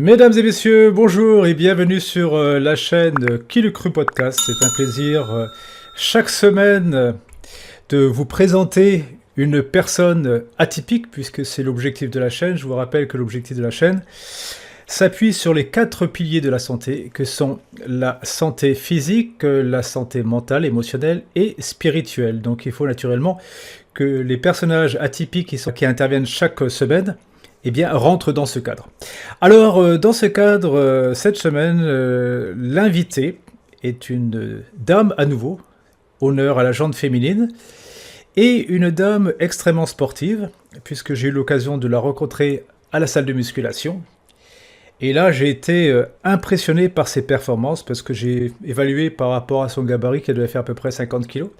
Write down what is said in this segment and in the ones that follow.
Mesdames et messieurs, bonjour et bienvenue sur la chaîne Qui le cru podcast. C'est un plaisir chaque semaine de vous présenter une personne atypique puisque c'est l'objectif de la chaîne. Je vous rappelle que l'objectif de la chaîne s'appuie sur les 4 piliers de la santé que sont la santé physique, la santé mentale, émotionnelle et spirituelle. Donc il faut naturellement que les personnages atypiques qui interviennent chaque semaine rentre dans ce cadre. Alors, dans ce cadre, cette semaine, l'invitée est une dame à nouveau, honneur à la gente féminine, et une dame extrêmement sportive, puisque j'ai eu l'occasion de la rencontrer à la salle de musculation. Et là, j'ai été impressionné par ses performances, parce que j'ai évalué par rapport à son gabarit qu'elle devait faire à peu près 50 kilos.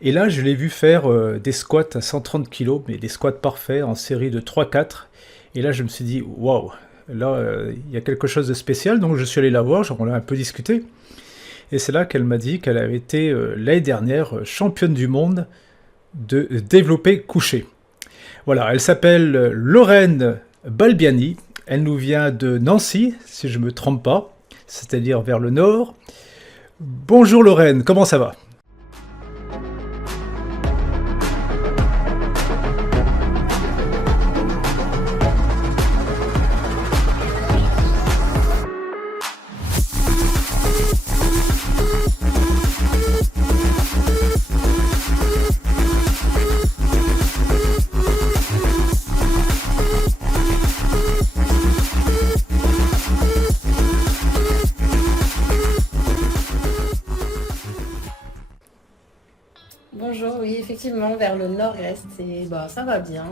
Et là, je l'ai vu faire des squats à 130 kilos, mais des squats parfaits en série de 3-4. Et là, je me suis dit, waouh, là, il y a quelque chose de spécial. Donc, je suis allé la voir, on a un peu discuté. Et c'est là qu'elle m'a dit qu'elle avait été, l'année dernière, championne du monde de développé couché. Voilà, elle s'appelle Lorraine Balbiani. Elle nous vient de Nancy, si je ne me trompe pas, c'est-à-dire vers le nord. Bonjour Lorraine, comment ça va ? Bonjour, oui, effectivement, vers le nord-est, et ça va bien.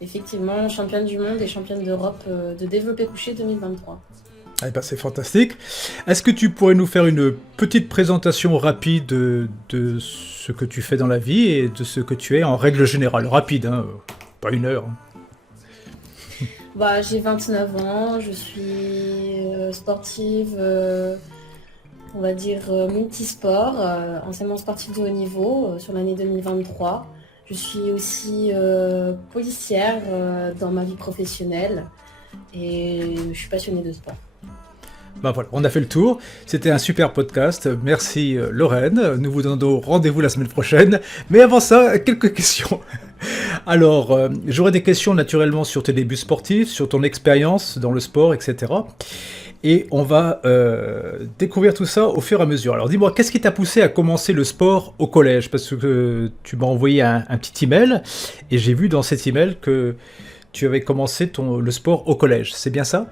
Effectivement, championne du monde et championne d'Europe de développé couché 2023. Eh ben, c'est fantastique. Est-ce que tu pourrais nous faire une petite présentation rapide de ce que tu fais dans la vie et de ce que tu es en règle générale? Rapide, hein, pas une heure. J'ai 29 ans, je suis sportive, on va dire multisport, enseignement sportif de haut niveau sur l'année 2023. Je suis aussi policière dans ma vie professionnelle et je suis passionnée de sport. Ben voilà, on a fait le tour. C'était un super podcast. Merci Lorraine. Nous vous donnons rendez-vous la semaine prochaine. Mais avant ça, quelques questions. Alors, j'aurai des questions naturellement sur tes débuts sportifs, sur ton expérience dans le sport, etc. Et on va découvrir tout ça au fur et à mesure. Alors dis-moi, qu'est-ce qui t'a poussé à commencer le sport au collège? Parce que tu m'as envoyé un petit email et j'ai vu dans cet email que tu avais commencé le sport au collège. C'est bien ça?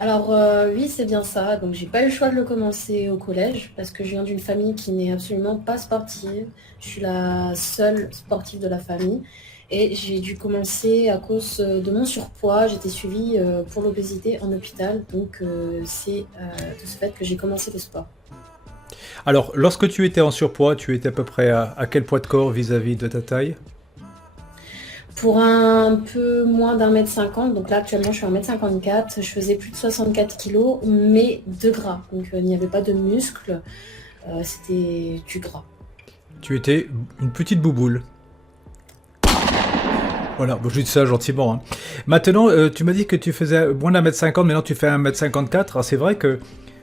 Alors oui, c'est bien ça. Donc j'ai pas eu le choix de le commencer au collège parce que je viens d'une famille qui n'est absolument pas sportive. Je suis la seule sportive de la famille et j'ai dû commencer à cause de mon surpoids. J'étais suivie pour l'obésité en hôpital. Donc c'est de ce fait que j'ai commencé le sport. Alors, lorsque tu étais en surpoids, tu étais à peu près à quel poids de corps vis-à-vis de ta taille? Pour un peu moins d'1,50 m, donc là actuellement je suis 1,54 m, je faisais plus de 64 kilos, mais de gras. Donc il n'y avait pas de muscles, c'était du gras. Tu étais une petite bouboule. Voilà, bon, je dis ça gentiment. Hein. Maintenant, tu m'as dit que tu faisais moins d'1,50 m, maintenant tu fais 1,54 m. Alors c'est vrai que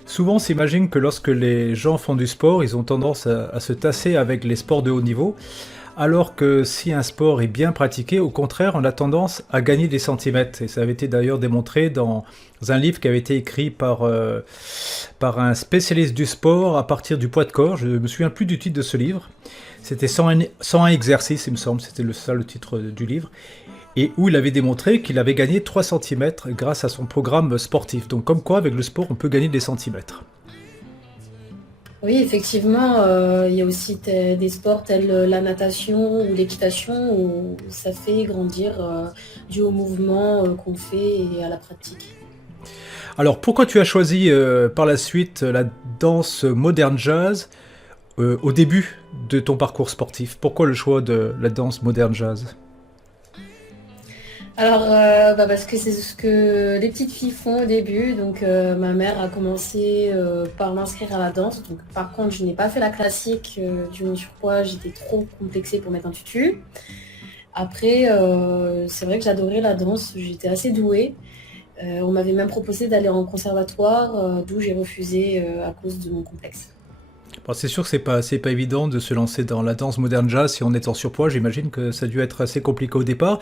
souvent on s'imagine que lorsque les gens font du sport, ils ont tendance à se tasser avec les sports de haut niveau. Alors que si un sport est bien pratiqué, au contraire, on a tendance à gagner des centimètres. Et ça avait été d'ailleurs démontré dans un livre qui avait été écrit par un spécialiste du sport à partir du poids de corps. Je ne me souviens plus du titre de ce livre. C'était 101 exercices, il me semble, c'était ça le titre du livre. Et où il avait démontré qu'il avait gagné 3 centimètres grâce à son programme sportif. Donc comme quoi, avec le sport, on peut gagner des centimètres. Oui, effectivement, il y a aussi des sports tels la natation ou l'équitation où ça fait grandir dû au mouvement qu'on fait et à la pratique. Alors pourquoi tu as choisi par la suite la danse moderne jazz au début de ton parcours sportif? Pourquoi le choix de la danse moderne jazz? Alors, parce que c'est ce que les petites filles font au début. Donc, ma mère a commencé par m'inscrire à la danse. Donc, par contre, je n'ai pas fait la classique du mon surpoids. J'étais trop complexée pour mettre un tutu. Après, c'est vrai que j'adorais la danse. J'étais assez douée. On m'avait même proposé d'aller en conservatoire, d'où j'ai refusé à cause de mon complexe. Bon, c'est sûr que c'est pas évident de se lancer dans la danse moderne jazz si on est en surpoids. J'imagine que ça a dû être assez compliqué au départ.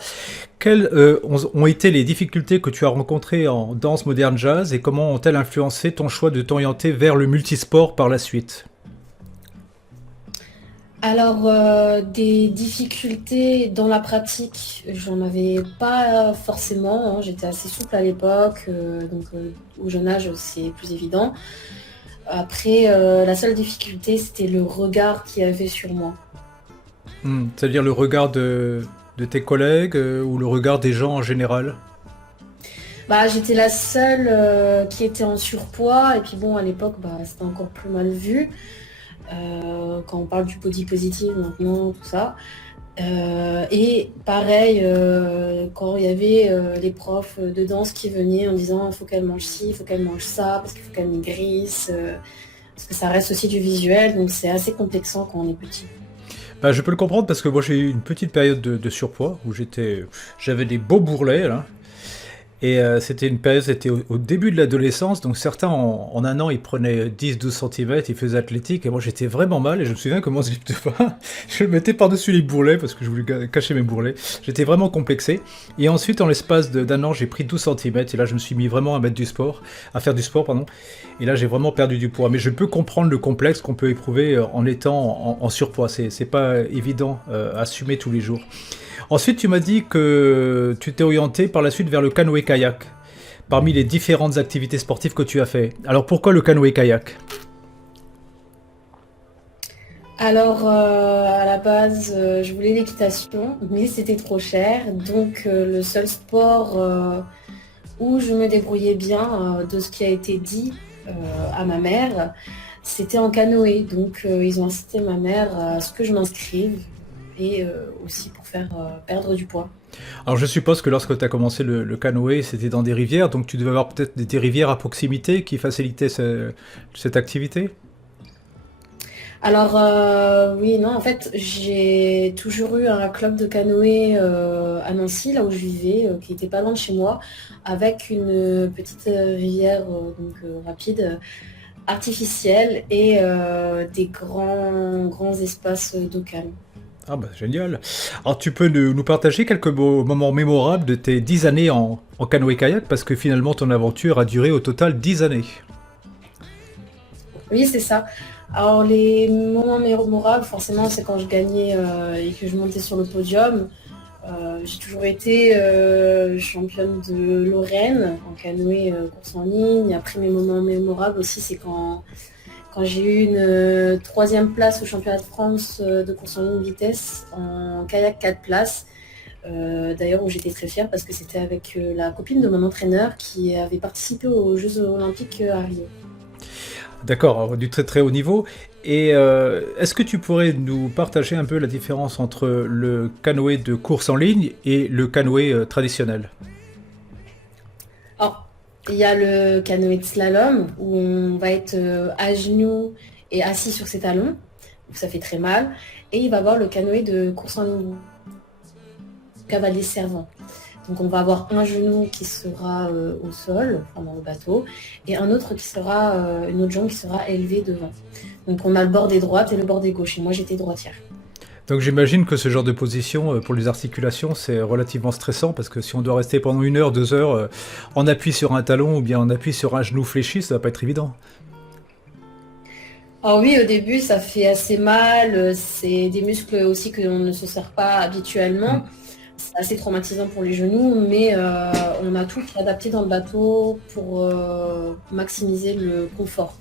Quelles ont été les difficultés que tu as rencontrées en danse moderne jazz et comment ont-elles influencé ton choix de t'orienter vers le multisport par la suite? Alors, des difficultés dans la pratique, j'en avais pas forcément, hein. J'étais assez souple à l'époque, donc au jeune âge, c'est plus évident. Après, la seule difficulté, c'était le regard qu'il y avait sur moi. C'est-à-dire le regard de tes collègues ou le regard des gens en général? Bah, j'étais la seule qui était en surpoids, et puis bon, à l'époque, bah, c'était encore plus mal vu. Quand on parle du body positive maintenant, tout ça. Et pareil, quand il y avait les profs de danse qui venaient en disant il faut qu'elle mange ci, il faut qu'elle mange ça, parce qu'il faut qu'elle maigrisse, parce que ça reste aussi du visuel, donc c'est assez complexant quand on est petit. Bah, je peux le comprendre parce que moi j'ai eu une petite période de surpoids où j'avais des beaux bourrelets là. Et c'était une période, c'était au début de l'adolescence, donc certains en un an ils prenaient 10-12 cm, ils faisaient athlétique, et moi j'étais vraiment mal, et je me souviens que mon slip de bain, je le mettais par-dessus les bourrelets, parce que je voulais cacher mes bourrelets, j'étais vraiment complexé, et ensuite en l'espace d'un an j'ai pris 12 cm, et là je me suis mis vraiment à faire du sport, pardon, et là j'ai vraiment perdu du poids, mais je peux comprendre le complexe qu'on peut éprouver en étant en surpoids, c'est pas évident à assumer tous les jours. Ensuite, tu m'as dit que tu t'es orienté par la suite vers le canoë-kayak, parmi les différentes activités sportives que tu as fait. Alors pourquoi le canoë-kayak? Alors, à la base, je voulais l'équitation, mais c'était trop cher, donc le seul sport où je me débrouillais bien, de ce qui a été dit euh, à ma mère, c'était en canoë. Donc, ils ont incité ma mère à ce que je m'inscrive et aussi pour faire perdre du poids. Alors je suppose que lorsque tu as commencé le canoë, c'était dans des rivières, donc tu devais avoir peut-être des rivières à proximité qui facilitaient cette activité? Alors, oui, non, en fait, j'ai toujours eu un club de canoë à Nancy, là où je vivais, qui était pas loin de chez moi, avec une petite rivière rapide, artificielle et des grands espaces d'eau calme. Ah bah génial. Alors tu peux nous partager quelques moments mémorables de tes 10 années en canoë-kayak, parce que finalement ton aventure a duré au total 10 années. Oui, c'est ça. Alors, les moments mémorables, forcément, c'est quand je gagnais et que je montais sur le podium. J'ai toujours été championne de Lorraine en canoë course en ligne. Après, mes moments mémorables aussi, c'est quand j'ai eu une troisième place au championnat de France de course en ligne vitesse en kayak 4 places. D'ailleurs, où j'étais très fière parce que c'était avec la copine de mon entraîneur qui avait participé aux Jeux Olympiques à Rio. D'accord, alors, du très très haut niveau. Et est-ce que tu pourrais nous partager un peu la différence entre le canoë de course en ligne et le canoë traditionnel? Alors, il y a le canoë de slalom où on va être à genoux et assis sur ses talons, où ça fait très mal. Et il va y avoir le canoë de course en ligne, cavalier servant. Donc on va avoir un genou qui sera au sol, enfin dans le bateau, et un autre qui sera, une autre jambe qui sera élevée devant. Donc on a le bord des droites et le bord des gauches. Et moi j'étais droitière. Donc j'imagine que ce genre de position pour les articulations c'est relativement stressant parce que si on doit rester pendant 1 heure, 2 heures en appui sur un talon ou bien en appui sur un genou fléchi, ça va pas être évident. Alors oui, au début ça fait assez mal. C'est des muscles aussi que l'on ne se sert pas habituellement. Hmm. C'est assez traumatisant pour les genoux, mais on a tout qui est adapté dans le bateau pour maximiser le confort.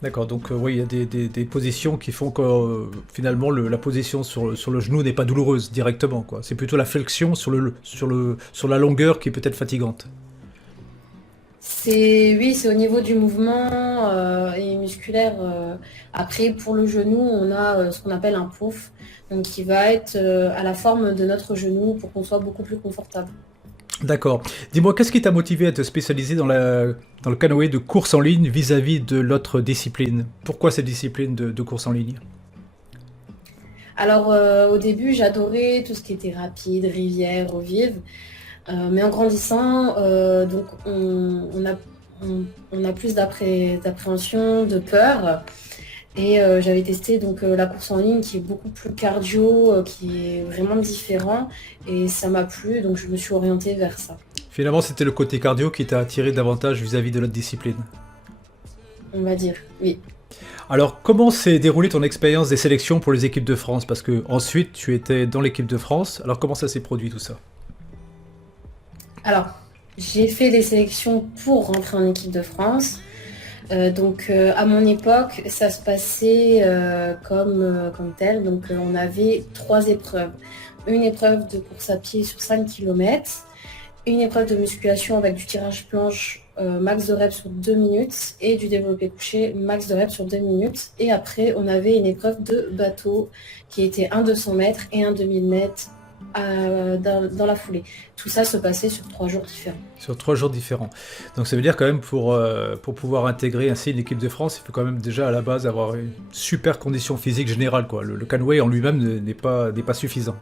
D'accord, donc oui, il y a des positions qui font que finalement la position sur le genou n'est pas douloureuse directement, quoi. C'est plutôt la flexion sur la longueur qui est peut-être fatigante. Oui, c'est au niveau du mouvement et musculaire. Après, pour le genou, on a ce qu'on appelle un pouf, donc qui va être à la forme de notre genou pour qu'on soit beaucoup plus confortable. D'accord. Dis-moi, qu'est-ce qui t'a motivé à te spécialiser dans le canoë de course en ligne vis-à-vis de l'autre discipline? Pourquoi cette discipline de course en ligne? Alors, au début, j'adorais tout ce qui était rapide, rivière, eau vive. Mais en grandissant, donc on a plus d'appréhension, de peur. Et j'avais testé donc la course en ligne qui est beaucoup plus cardio, qui est vraiment différent. Et ça m'a plu, donc je me suis orientée vers ça, Finalement, c'était le côté cardio qui t'a attiré davantage vis-à-vis de notre discipline. on va dire. Oui. Alors, comment s'est déroulée ton expérience des sélections pour les équipes de France? Parce que ensuite, tu étais dans l'équipe de France. Alors, comment ça s'est produit tout ça? Alors, j'ai fait des sélections pour rentrer en équipe de France. À mon époque, ça se passait comme tel. On avait 3 épreuves. Une épreuve de course à pied sur 5 km, une épreuve de musculation avec du tirage planche max de reps sur 2 minutes et du développé couché max de reps sur 2 minutes. Et après, on avait une épreuve de bateau qui était un 200 mètres et un 2000 mètres dans la foulée. Tout ça se passait sur 3 jours différents. Sur 3 jours différents. Donc, ça veut dire quand même pour pouvoir intégrer ainsi une équipe de France, il faut quand même déjà à la base avoir une super condition physique générale, quoi. Le canoë en lui-même n'est pas suffisant.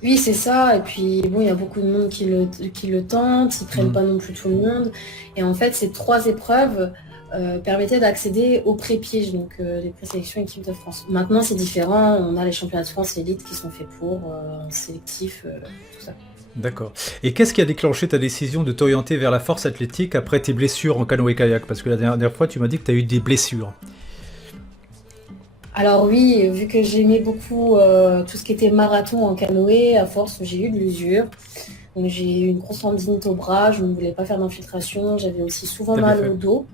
Oui, c'est ça. Et puis, bon, il y a beaucoup de monde qui le tente. Ils prennent pas non plus tout le monde. Et en fait, ces 3 épreuves permettaient d'accéder aux pré-pièges, donc les présélections équipe de France. Maintenant, c'est différent. On a les championnats de France élite qui sont faits pour sélectif, tout ça. D'accord. Et qu'est-ce qui a déclenché ta décision de t'orienter vers la force athlétique après tes blessures en canoë-kayak? Parce que la dernière fois, tu m'as dit que tu as eu des blessures. Alors oui, vu que j'aimais beaucoup tout ce qui était marathon en canoë, à force, j'ai eu de l'usure. Donc j'ai eu une grosse tendinite au bras, je ne voulais pas faire d'infiltration, j'avais aussi souvent T'as bien mal fait. au dos.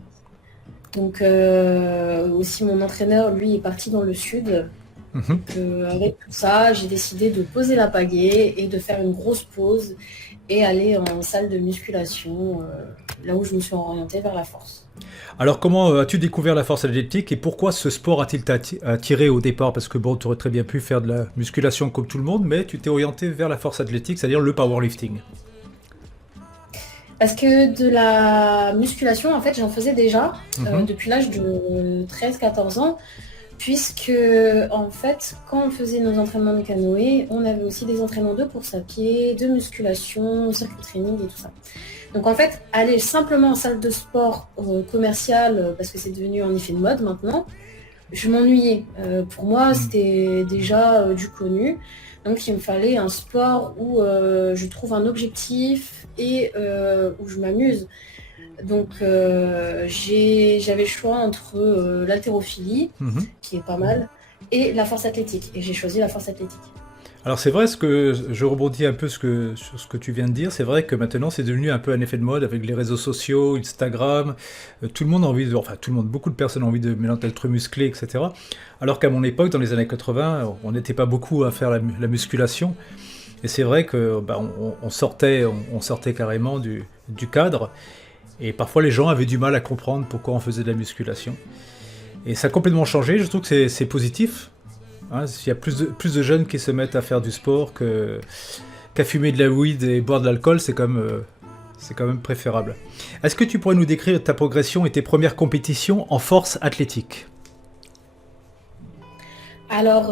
Aussi mon entraîneur, lui, est parti dans le sud. Mhm. Avec tout ça, j'ai décidé de poser la pagaie et de faire une grosse pause et aller en salle de musculation, là où je me suis orientée vers la force. Alors, comment as-tu découvert la force athlétique et pourquoi ce sport a-t-il attiré au départ? Parce que bon, tu aurais très bien pu faire de la musculation comme tout le monde, mais tu t'es orienté vers la force athlétique, c'est-à-dire le powerlifting. Parce que de la musculation, en fait, j'en faisais déjà Mhm. depuis l'âge de 13-14 ans, puisque, en fait, quand on faisait nos entraînements de canoë, on avait aussi des entraînements de course à pied, de musculation, circuit training et tout ça. Donc, en fait, aller simplement en salle de sport commerciale, parce que c'est devenu en effet de mode maintenant, je m'ennuyais. Pour moi, Mhm. c'était déjà du connu. Donc, il me fallait un sport où je trouve un objectif et où je m'amuse. J'avais le choix entre l'haltérophilie, Mhm. qui est pas mal, et la force athlétique. Et j'ai choisi la force athlétique. Alors c'est vrai, ce que je rebondis un peu sur ce que tu viens de dire, c'est vrai que maintenant c'est devenu un peu un effet de mode avec les réseaux sociaux, Instagram, tout le monde a envie de, enfin tout le monde, beaucoup de personnes ont envie de mélanger être musclé, etc. Alors qu'à mon époque, dans les années 80, on n'était pas beaucoup à faire la musculation, et c'est vrai que bah, on sortait carrément du cadre, et parfois les gens avaient du mal à comprendre pourquoi on faisait de la musculation. Et ça a complètement changé, je trouve que c'est positif. Hein, il y a plus de jeunes qui se mettent à faire du sport qu'à fumer de la weed et boire de l'alcool, c'est quand même préférable. Est-ce que tu pourrais nous décrire ta progression et tes premières compétitions en force athlétique? Alors,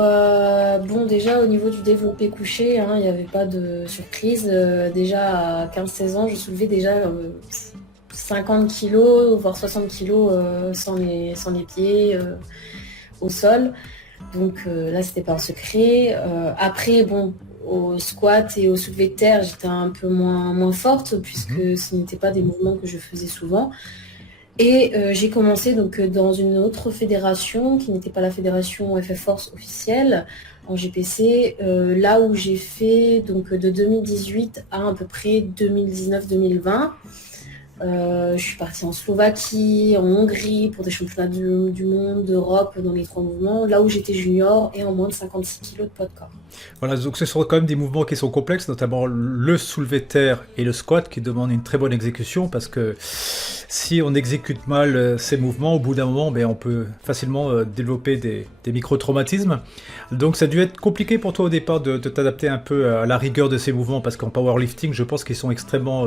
bon, déjà au niveau du développé couché, hein, il n'y avait pas de surprise. Déjà à 15-16 ans, je soulevais déjà 50 kilos, voire 60 kilos sans les pieds au sol. Là, c'était pas un secret. Après, bon, au squat et au soulevé de terre, j'étais un peu moins forte Mhm. puisque ce n'étaient pas des mouvements que je faisais souvent. Et j'ai commencé dans une autre fédération qui n'était pas la fédération FF Force officielle en GPC, là où j'ai fait de 2018 à peu près 2019-2020. Je suis partie en Slovaquie, en Hongrie pour des championnats du monde, d'Europe dans les 3 mouvements, là où j'étais junior et en moins de 56 kilos de poids de corps. Voilà, donc ce sont quand même des mouvements qui sont complexes, notamment le soulevé de terre et le squat qui demandent une très bonne exécution parce que si on exécute mal ces mouvements, au bout d'un moment, ben, on peut facilement développer des micro-traumatismes. Donc ça a dû être compliqué pour toi au départ de t'adapter un peu à la rigueur de ces mouvements parce qu'en powerlifting, je pense qu'ils sont extrêmement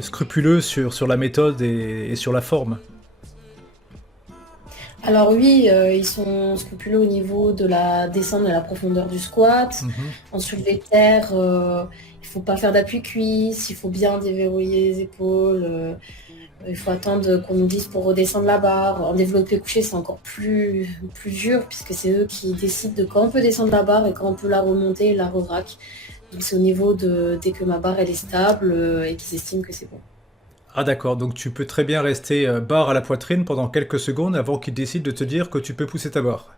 scrupuleux sur la méthode et sur la forme. Alors oui, ils sont scrupuleux au niveau de la descente de la profondeur du squat. Mhm. En soulevé de terre, il faut pas faire d'appui-cuisse, il faut bien déverrouiller les épaules. Il faut attendre qu'on nous dise pour redescendre la barre. En développé couché, c'est encore plus dur puisque c'est eux qui décident de quand on peut descendre la barre et quand on peut la remonter et la re-rack. Donc c'est au niveau de dès que ma barre elle est stable et qu'ils estiment que c'est bon. Ah d'accord, donc tu peux très bien rester barre à la poitrine pendant quelques secondes avant qu'ils décident de te dire que tu peux pousser ta barre.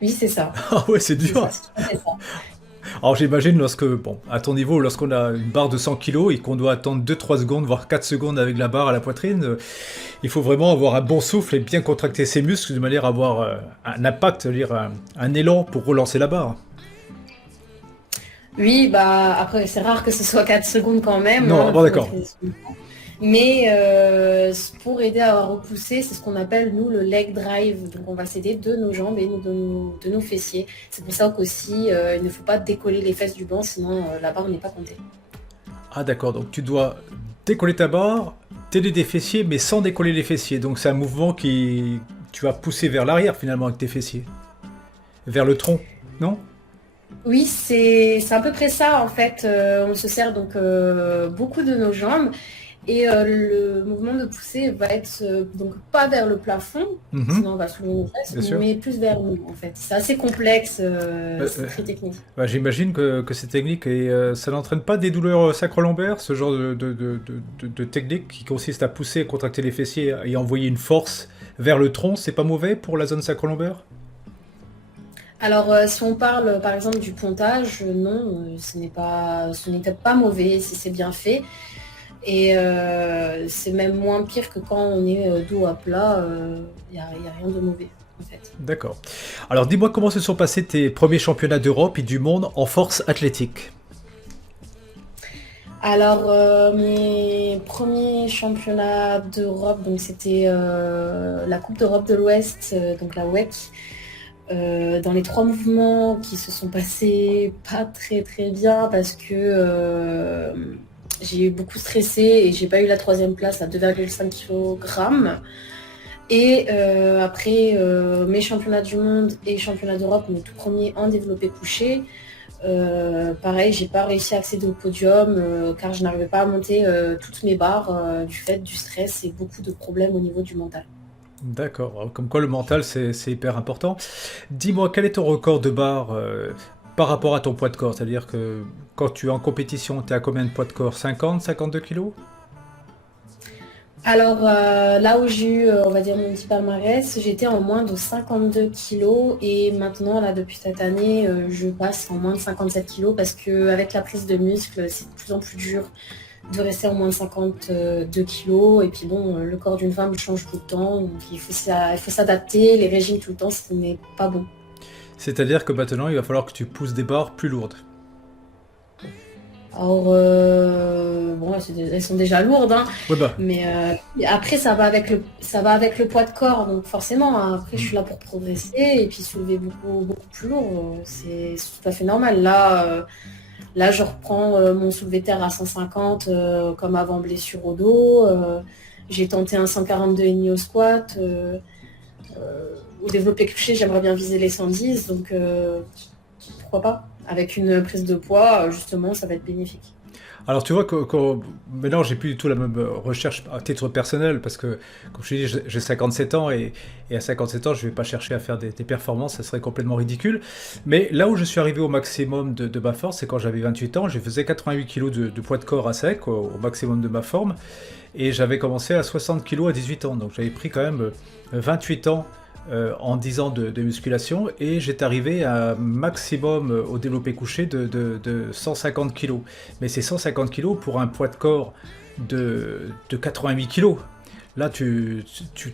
Oui, c'est ça. Ah ouais, c'est C'est ça, dur. c'est tout à fait ça. Alors j'imagine lorsque, bon, à ton niveau, lorsqu'on a une barre de 100 kilos et qu'on doit attendre 2-3 secondes, voire 4 secondes avec la barre à la poitrine, il faut vraiment avoir un bon souffle et bien contracter ses muscles de manière à avoir un impact, c'est-à-dire un élan pour relancer la barre. Oui, bah après c'est rare que ce soit 4 secondes quand même, Non, hein, bon faut d'accord. maîtriser son temps. Mais pour aider à repousser, c'est ce qu'on appelle nous le leg drive. Donc on va s'aider de nos jambes et de nos fessiers. C'est pour ça qu'aussi il ne faut pas décoller les fesses du banc, sinon la barre n'est pas comptée. Ah d'accord, donc tu dois décoller ta barre, t'aider des fessiers, mais sans décoller les fessiers. Donc c'est un mouvement qui... Tu vas pousser vers l'arrière finalement avec tes fessiers. Vers le tronc, non? Oui, c'est à peu près ça en fait. On se sert donc beaucoup de nos jambes et le mouvement de poussée va être donc pas vers le plafond, Mhm, sinon on va soulever nos fesses, bien sûr. mais plus vers nous en fait. C'est assez complexe, Euh, c'est euh, très technique. Bah, j'imagine que c'est technique et ça n'entraîne pas des douleurs sacro-lombaires, ce genre de technique qui consiste à pousser, contracter les fessiers et envoyer une force vers le tronc, c'est pas mauvais pour la zone sacro-lombaire? Alors si on parle par exemple du pontage, non, ce n'était pas mauvais si c'est bien fait. Et c'est même moins pire que quand on est dos à plat, y a rien de mauvais en fait. D'accord. Alors dis-moi comment se sont passés tes premiers championnats d'Europe et du monde en force athlétique? Alors, mes premiers championnats d'Europe, donc c'était la Coupe d'Europe de l'Ouest, donc la WEC, dans les trois mouvements qui se sont passés pas très très bien parce que j'ai beaucoup stressé et j'ai pas eu la troisième place à 2,5 kg. Et après mes championnats du monde et championnats d'Europe, mes tout premiers en développé couché, pareil, j'ai pas réussi à accéder au podium car je n'arrivais pas à monter toutes mes barres du fait du stress et beaucoup de problèmes au niveau du mental. D'accord. Alors, comme quoi le mental c'est hyper important. Dis-moi quel est ton record de barre par rapport à ton poids de corps? C'est-à-dire que quand tu es en compétition, tu es à combien de poids de corps? 50, 52 kilos? Alors là où j'ai eu, on va dire, mon petit palmarès, j'étais en moins de 52 kilos et maintenant, là, depuis cette année, je passe en moins de 57 kilos parce qu'avec la prise de muscle, c'est de plus en plus dur de rester en moins de 52 kilos. Et puis bon, le corps d'une femme change tout le temps, donc il faut s'adapter, les régimes tout le temps, ce n'est pas bon. C'est-à-dire que maintenant, il va falloir que tu pousses des barres plus lourdes. Alors, bon, elles sont déjà lourdes, hein, Ouais bah. mais après, ça va avec le poids de corps. Donc forcément, hein, après, je suis là pour progresser et puis soulever beaucoup plus lourd. C'est tout à fait normal. Là, je reprends mon soulevé de terre à 150 comme avant blessure au dos. J'ai tenté un 142,5 au squat. Au développé couché, j'aimerais bien viser les 110. Donc, pourquoi pas? Avec une prise de poids, justement, ça va être bénéfique. Alors tu vois que maintenant j'ai plus du tout la même recherche à titre personnel parce que comme je te dis j'ai 57 ans et à 57 ans je vais pas chercher à faire des performances, ça serait complètement ridicule. Mais là où je suis arrivé au maximum de ma force, c'est quand j'avais 28 ans, je faisais 88 kilos de poids de corps à sec au maximum de ma forme et j'avais commencé à 60 kilos à 18 ans. Donc j'avais pris quand même 28 ans en 10 ans de musculation et j'étais arrivé à un maximum au développé couché de 150 kilos. Mais c'est 150 kilos pour un poids de corps de 88 kilos. Là, tu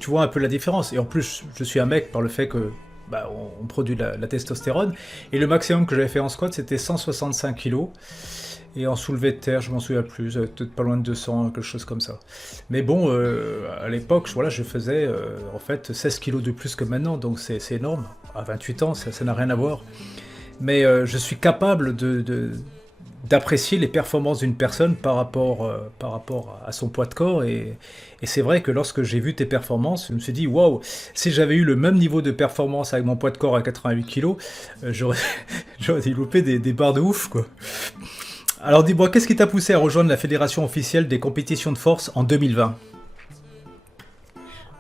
vois un peu la différence. Et en plus, je suis un mec par le fait que bah, on produit la testostérone. Et le maximum que j'avais fait en squat, c'était 165 kilos. Et en soulevé de terre, je m'en souviens plus, peut-être pas loin de 200, quelque chose comme ça. Mais bon, à l'époque, voilà, je faisais en fait 16 kilos de plus que maintenant, donc c'est énorme. À 28 ans, ça n'a rien à voir. Mais je suis capable d'apprécier les performances d'une personne par rapport à son poids de corps. Et c'est vrai que lorsque j'ai vu tes performances, je me suis dit, waouh, si j'avais eu le même niveau de performance avec mon poids de corps à 88 kilos, j'aurais, j'aurais développé des barres de ouf, quoi. Alors dis-moi, qu'est-ce qui t'a poussé à rejoindre la fédération officielle des compétitions de force en 2020?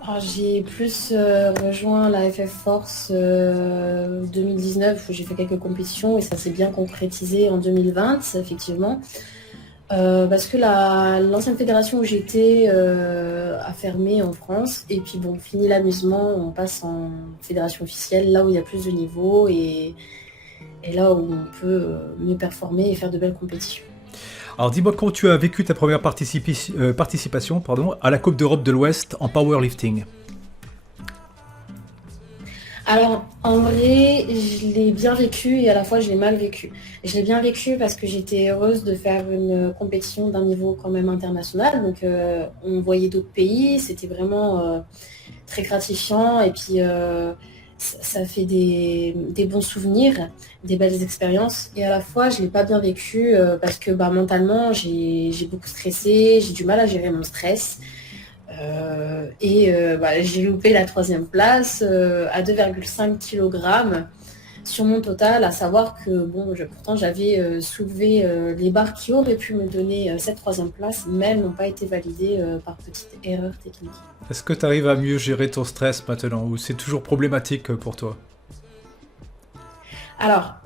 Alors, j'ai plus rejoint la FF Force 2019 où j'ai fait quelques compétitions et ça s'est bien concrétisé en 2020, effectivement. Parce que l'ancienne fédération où j'étais a fermé en France. Et puis bon, fini l'amusement, on passe en fédération officielle, là où il y a plus de niveaux et là où on peut mieux performer et faire de belles compétitions. Alors dis-moi quand tu as vécu ta première participation à la Coupe d'Europe de l'Ouest en powerlifting. Alors, en vrai, je l'ai bien vécu et à la fois je l'ai mal vécu. Je l'ai bien vécu parce que j'étais heureuse de faire une compétition d'un niveau quand même international. Donc, on voyait d'autres pays, c'était vraiment très gratifiant. Et puis, ça fait des bons souvenirs, des belles expériences. Et à la fois, je ne l'ai pas bien vécu parce que mentalement, j'ai beaucoup stressé, j'ai du mal à gérer mon stress. J'ai loupé la troisième place à 2,5 kg sur mon total, à savoir que pourtant j'avais soulevé les barres qui auraient pu me donner cette troisième place, mais elles n'ont pas été validées par petite erreur technique. Est-ce que tu arrives à mieux gérer ton stress maintenant ou c'est toujours problématique pour toi? Alors,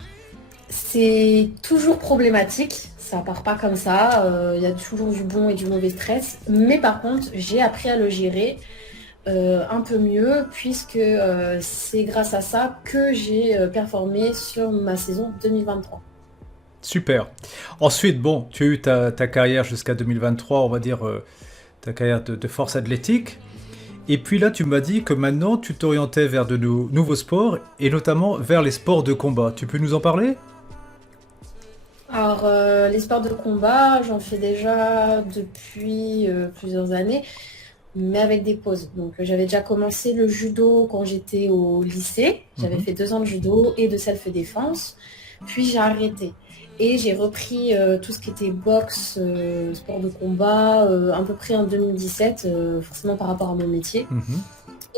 c'est toujours problématique, ça part pas comme ça, il y a toujours du bon et du mauvais stress, mais par contre, j'ai appris à le gérer un peu mieux, puisque c'est grâce à ça que j'ai performé sur ma saison 2023. Super. Ensuite, bon, tu as eu ta carrière jusqu'à 2023, on va dire ta carrière de force athlétique. Et puis là, tu m'as dit que maintenant, tu t'orientais vers de nouveaux sports, et notamment vers les sports de combat. Tu peux nous en parler? Alors, les sports de combat, j'en fais déjà depuis plusieurs années, mais avec des pauses. Donc, j'avais déjà commencé le judo quand j'étais au lycée. J'avais fait 2 ans de judo et de self-défense. Puis, j'ai arrêté. Et j'ai repris tout ce qui était boxe, sport de combat, à peu près en 2017, forcément par rapport à mon métier.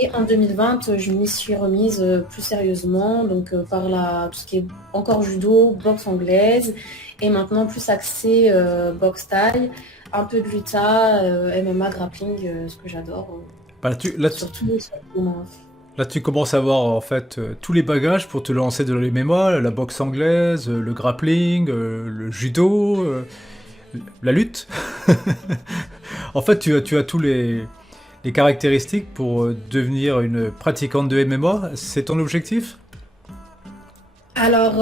Et en 2020, je m'y suis remise plus sérieusement, donc tout ce qui est encore judo, boxe anglaise, et maintenant plus axé boxe thaï, un peu de luta, MMA, grappling, ce que j'adore. Surtout Là, tu commences à avoir en fait tous les bagages pour te lancer dans les MMA, la boxe anglaise, le grappling, le judo, la lutte. En fait, tu as tous les caractéristiques pour devenir une pratiquante de MMA. C'est ton objectif? Alors,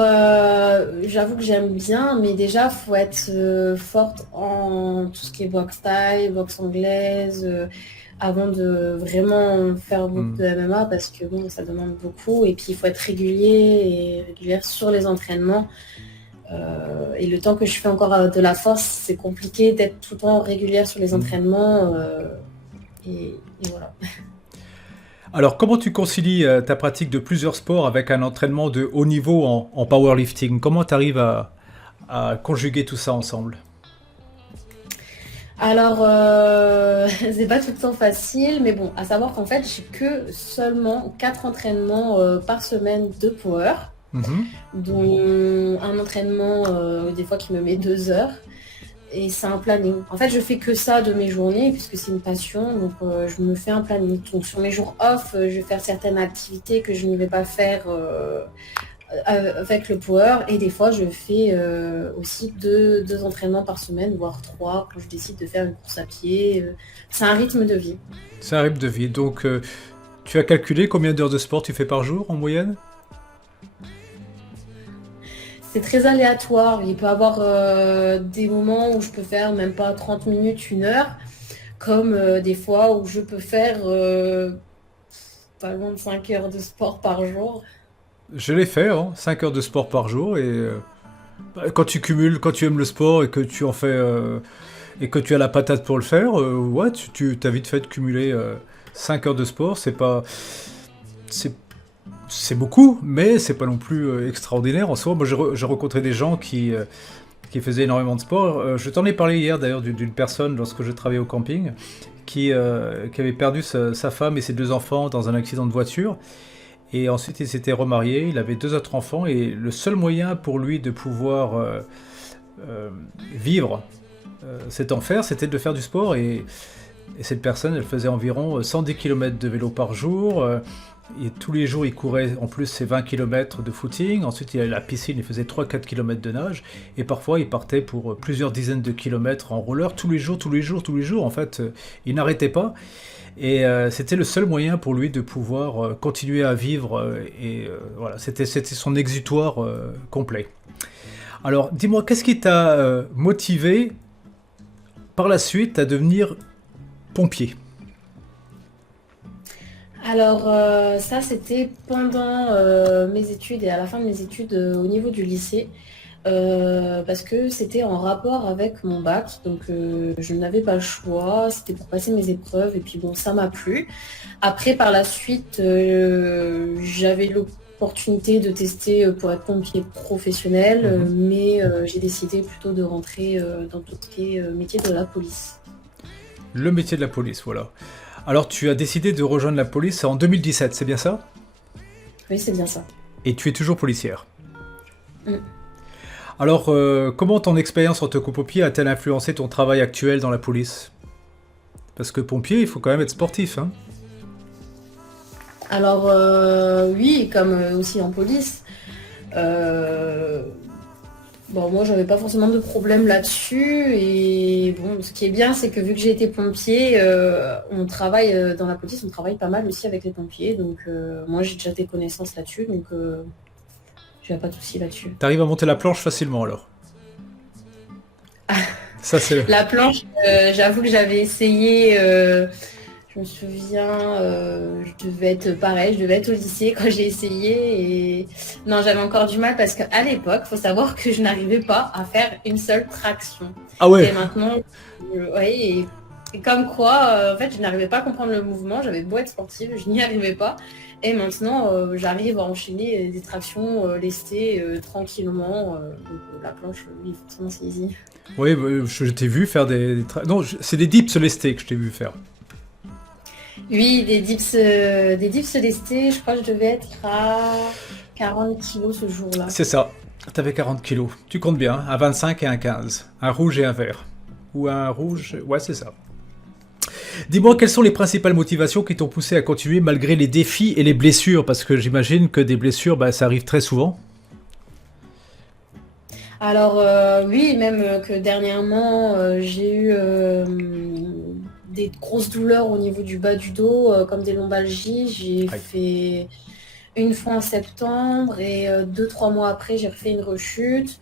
j'avoue que j'aime bien, mais déjà, il faut être forte en tout ce qui est boxe thaï, boxe anglaise, avant de vraiment faire beaucoup de MMA, parce que ça demande beaucoup. Et puis, il faut être régulier et régulière sur les entraînements. Et le temps que je fais encore de la force, c'est compliqué d'être tout le temps régulière sur les entraînements. Et voilà. Alors, comment tu concilies ta pratique de plusieurs sports avec un entraînement de haut niveau en powerlifting? Comment tu arrives à conjuguer tout ça ensemble? Alors, c'est pas tout le temps facile, mais bon, à savoir qu'en fait, j'ai que seulement 4 entraînements par semaine de power, dont un entraînement des fois qui me met 2 heures. Et c'est un planning. En fait, je fais que ça de mes journées, puisque c'est une passion, donc je me fais un planning. Donc sur mes jours off, je vais faire certaines activités que je ne vais pas faire avec le power, et des fois je fais aussi deux entraînements par semaine, voire 3, quand je décide de faire une course à pied. C'est un rythme de vie. C'est un rythme de vie. Donc, tu as calculé combien d'heures de sport tu fais par jour en moyenne? C'est très aléatoire. Il peut y avoir des moments où je peux faire même pas 30 minutes, 1 heure, comme des fois où je peux faire pas loin de 5 heures de sport par jour. Je l'ai fait, 5 heures de sport par jour, et quand tu cumules, quand tu aimes le sport et que tu en fais et que tu as la patate pour le faire, ouais, tu t'as vite fait de cumuler 5 heures de sport. C'est beaucoup, mais c'est pas non plus extraordinaire en soi. Moi, j'ai rencontré des gens qui qui faisait énormément de sport. Je t'en ai parlé hier d'ailleurs d'une personne lorsque je travaillais au camping qui avait perdu sa femme et ses 2 enfants dans un accident de voiture. Et ensuite il s'était remarié, il avait 2 autres enfants et le seul moyen pour lui de pouvoir vivre cet enfer, c'était de faire du sport. Et cette personne, elle faisait environ 110 km de vélo par jour. Et tous les jours, il courait en plus ses 20 km de footing. Ensuite, il allait à la piscine, il faisait 3-4 km de nage. Et parfois, il partait pour plusieurs dizaines de kilomètres en roller tous les jours, tous les jours, tous les jours. En fait, il n'arrêtait pas. Et c'était le seul moyen pour lui de pouvoir continuer à vivre. Voilà, c'était son exutoire complet. Alors, dis-moi, qu'est-ce qui t'a motivé par la suite à devenir pompier? Alors, ça, c'était pendant mes études et à la fin de mes études au niveau du lycée, parce que c'était en rapport avec mon bac, donc je n'avais pas le choix, c'était pour passer mes épreuves, et puis bon, ça m'a plu. Après, par la suite, j'avais l'opportunité de tester pour être pompier professionnel, mais j'ai décidé plutôt de rentrer dans tout ce qui est métier de la police. Le métier de la police, voilà. Alors, tu as décidé de rejoindre la police en 2017, c'est bien ça? Oui, c'est bien ça. Et tu es toujours policière. Mm. Alors, comment ton expérience en tant que pompier a-t-elle influencé ton travail actuel dans la police? Parce que pompier, il faut quand même être sportif, hein? Alors, oui, comme aussi en police. Bon, moi, j'avais pas forcément de problème là-dessus. Et bon, ce qui est bien, c'est que vu que j'ai été pompier, on travaille dans la police, on travaille pas mal aussi avec les pompiers. Donc, moi, j'ai déjà des connaissances là-dessus. Donc, j'ai pas de souci là-dessus. T'arrives à monter la planche facilement, alors? Ça, c'est... La planche, j'avoue que j'avais essayé. Je me souviens, je devais être au lycée quand j'ai essayé et non, j'avais encore du mal parce qu'à l'époque, il faut savoir que je n'arrivais pas à faire une seule traction. Ah ouais. Et maintenant, ouais, et comme quoi, en fait, je n'arrivais pas à comprendre le mouvement, j'avais beau être sportive, je n'y arrivais pas. Et maintenant, j'arrive à enchaîner des tractions lestées tranquillement. Donc, la planche, oui, forcément, c'est easy. Oui, je t'ai vu faire non, c'est des dips lestés que je t'ai vu faire. Oui, des dips lestés, je crois que je devais être à 40 kilos ce jour-là. C'est ça, t'avais 40 kilos. Tu comptes bien, un 25 et un 15. Un rouge et un vert. Ou un rouge... Ouais, c'est ça. Dis-moi, quelles sont les principales motivations qui t'ont poussé à continuer malgré les défis et les blessures? Parce que j'imagine que des blessures, ça arrive très souvent. Alors, oui, même que dernièrement, j'ai eu des grosses douleurs au niveau du bas du dos, comme des lombalgies. J'ai fait une fois en septembre et 2-3 mois après, j'ai refait une rechute.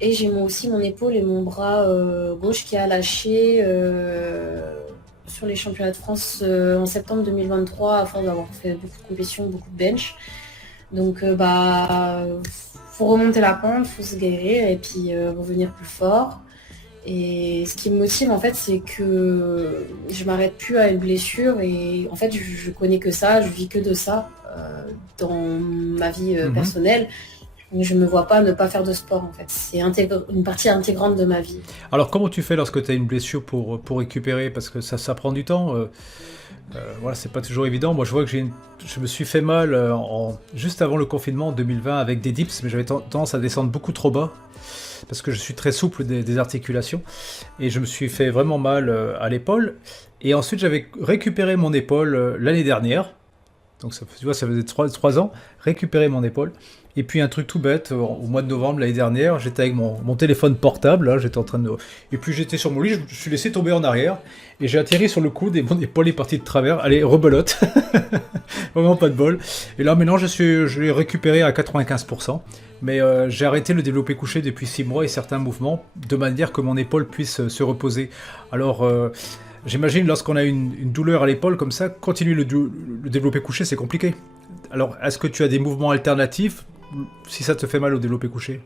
Et j'ai aussi mon épaule et mon bras gauche qui a lâché sur les championnats de France en septembre 2023 à force d'avoir fait beaucoup de compétitions, beaucoup de bench. Donc, faut remonter la pente, faut se guérir et puis revenir plus fort. Et ce qui me motive en fait, c'est que je m'arrête plus à une blessure et en fait, je connais que ça, je vis que de ça dans ma vie personnelle. Donc, je me vois pas ne pas faire de sport en fait. C'est une partie intégrante de ma vie. Alors, comment tu fais lorsque tu as une blessure pour récupérer? Parce que ça prend du temps. Voilà, c'est pas toujours évident. Moi, je vois que je me suis fait mal juste avant le confinement en 2020 avec des dips, mais j'avais tendance à descendre beaucoup trop bas parce que je suis très souple des articulations et je me suis fait vraiment mal à l'épaule. Et ensuite, j'avais récupéré mon épaule l'année dernière. Donc, tu vois, ça faisait 3 ans, récupérer mon épaule. Et puis un truc tout bête, au mois de novembre l'année dernière, j'étais avec mon téléphone portable, là, j'étais en train de... Et puis j'étais sur mon lit, je me suis laissé tomber en arrière, et j'ai atterri sur le coude, et mon épaule est partie de travers, allez, rebelote, vraiment pas de bol. Et là maintenant je l'ai récupéré à 95%, mais j'ai arrêté le développé couché depuis 6 mois et certains mouvements, de manière que mon épaule puisse se reposer. Alors... j'imagine lorsqu'on a une douleur à l'épaule comme ça, continuer le développé couché, c'est compliqué. Alors, est-ce que tu as des mouvements alternatifs si ça te fait mal au développé couché?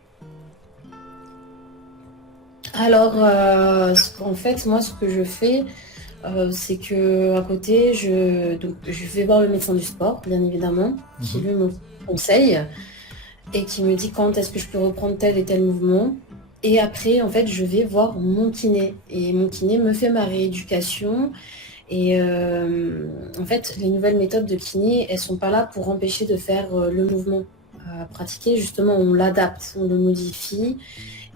Alors, en fait, moi, ce que je fais, c'est que à côté, je vais voir le médecin du sport, bien évidemment, qui lui me conseille et qui me dit quand est-ce que je peux reprendre tel et tel mouvement. Et après, en fait, je vais voir mon kiné. Et mon kiné me fait ma rééducation. Et en fait, les nouvelles méthodes de kiné, elles sont pas là pour empêcher de faire le mouvement à pratiquer. Justement, on l'adapte, on le modifie